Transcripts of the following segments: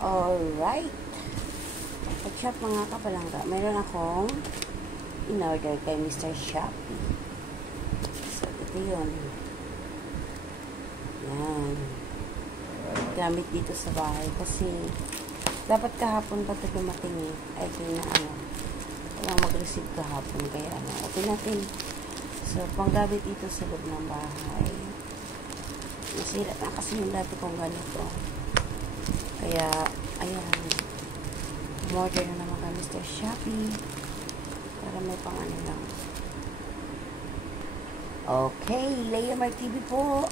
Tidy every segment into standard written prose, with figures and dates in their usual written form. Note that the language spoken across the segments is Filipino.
Alright. Shop mga kapalangga. Meron akong in-order kay Mr. Shopee. So, ito yun. Yan. Gamit dito sa bahay kasi dapat kahapon pa ito dumating eh. Ay, walang mag-receive kahapon. Kaya open natin. So, panggamit dito sa loob ng bahay. Nasira na kasi yung dati kong ganito. Kaya, ayan. Umorder na naman kay Mr. Shopee. Para may pang-ano lang. Okay, Layamar TV po.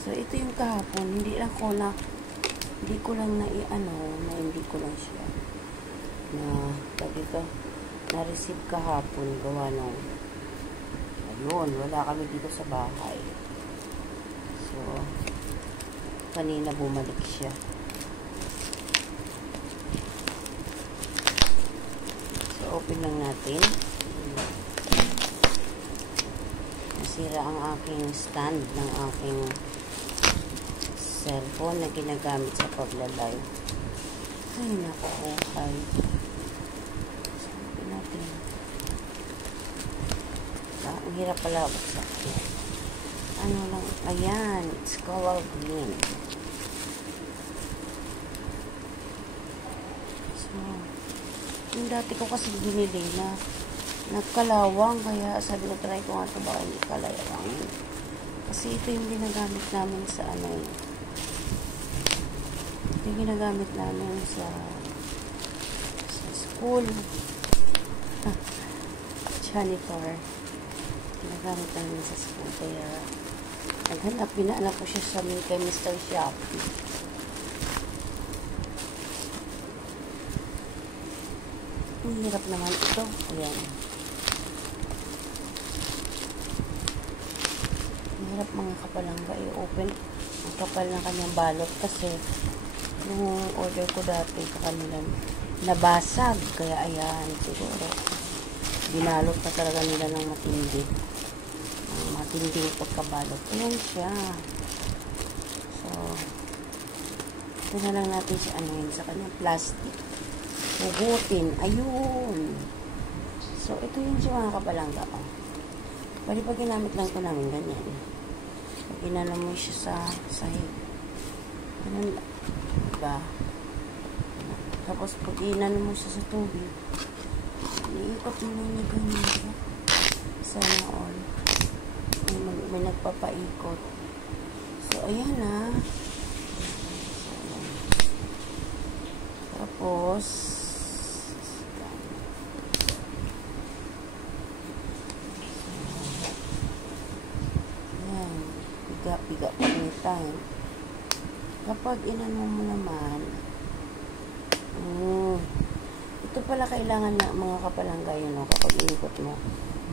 So, ito yung kahapon. Hindi ko lang na-hindi ko lang siya. Na-receive kahapon. Gawa nung, ayun, wala kami dito sa bahay. So, kanina bumalik siya. So, open lang natin. Nasira ang aking stand ng aking cellphone na ginagamit sa pagla-live. Ay, nakukuhay. So, open natin. Ang hirap pala buksan. Ano lang, ayan, it's color green. So, yung dati ko kasi binili na nagkalawang, kaya sabi ko, try ko nga ito, baka hindi kalawang. Kasi ito yung ginagamit namin sa ito yung ginagamit namin sa school. Janitor. Ginagamit namin sa school, kaya pinaanak ko siya sa kay Mr. Shopee. Ang hirap naman ito. Ayan. Ang hirap mga kapalangga i-open. Ang kapal ng kanyang balot kasi yung order ko dati sa kanila nabasag. Kaya ayan, siguro binalot na talaga nila ng matindi. Matinding pagkabalot. Ayan siya. So, ito na lang natin siya sa kanyang plastic. Hugutin. Ayun. So, ito yun siya mga kapalangga. Pwede pag ginamit lang ito namin ganyan. Pag ginano mo siya sa sahig. Ganun lang. Diba? Tapos pag ginano mo siya sa tubig, iniikot mo lang niya ganyan. Sana all. May nagpapaikot. So, ayan na. So, ayan. Tapos, ayan. Piga-piga pa rin tayo. Kapag inano mo naman, ito pala kailangan na mga kapalangga yun, no? Kapag inikot mo,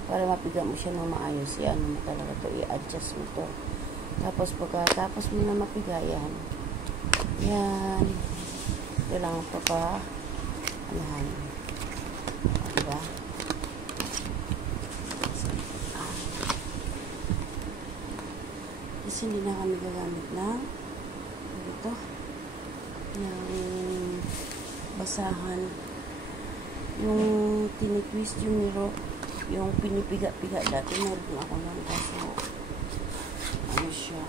para mapiga mo siya ng maayos, mo talaga ito, i-adjust mo ito. Tapos pagkatapos mo na mapiga, yan. Ito lang ito pa, diba? Kasi hindi na kami gagamit ng yung basahan, yung tinitwist yung niro, yung pinipiga-piga. Dati meron ako ng kaso siya,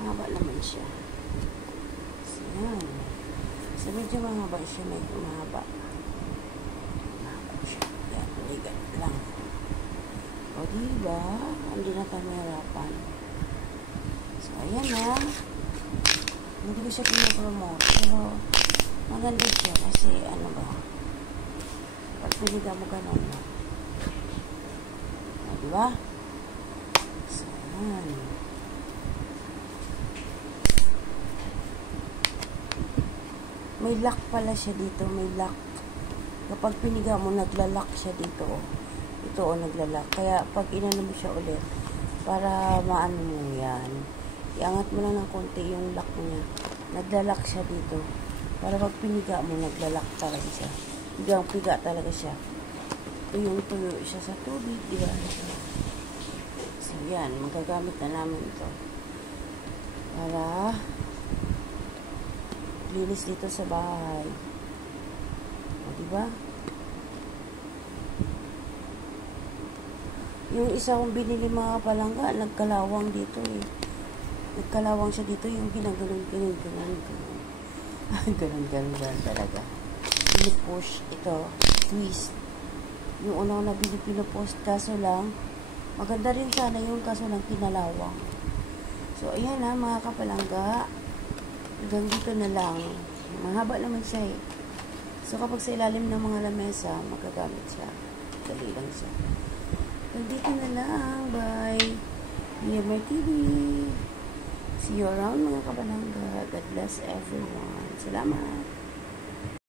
mahaba naman siya. So, yan. So, medyo mahaba siya, medyo mahaba siya. Yan, ligat lang. O, diba? Hindi na tayo mahirapan. So, ayan na. Hindi ko siya pinapromote, pero maganda siya kasi pag piniga mo ganun na. Diba? So, ayan. May lock pala siya dito, may lock. Kapag piniga mo, naglalak siya dito. Ito naglalak. Kaya pag inano mo siya ulit, para maano mo yan, iangat mo lang ng konti yung lock niya. Naglalak siya dito. Para pag piniga mo, naglalak talaga siya. Piga talaga siya. Ito yung tuyo siya sa tubig, diba? So, yan. Magagamit na namin ito. Para maglinis dito sa bahay. O, diba? Yung isa kong binili mga palangga, nagkalawang dito eh. Nagkalawang siya dito, yung ginaganon. Ganon talaga. Pinipush ito, twist. Yung una ko nabili pinupost, kaso lang, maganda rin sana yung kaso lang kinalawang. So, ayan na mga kapalangga. Hanggang dito na lang. Mahaba naman siya eh. So, kapag sa ilalim ng mga lamesa, magagamit siya. Dali lang siya. Nandito na lang. Bye. DMR TV. See you around mga kapalangga. God bless everyone. Salamat.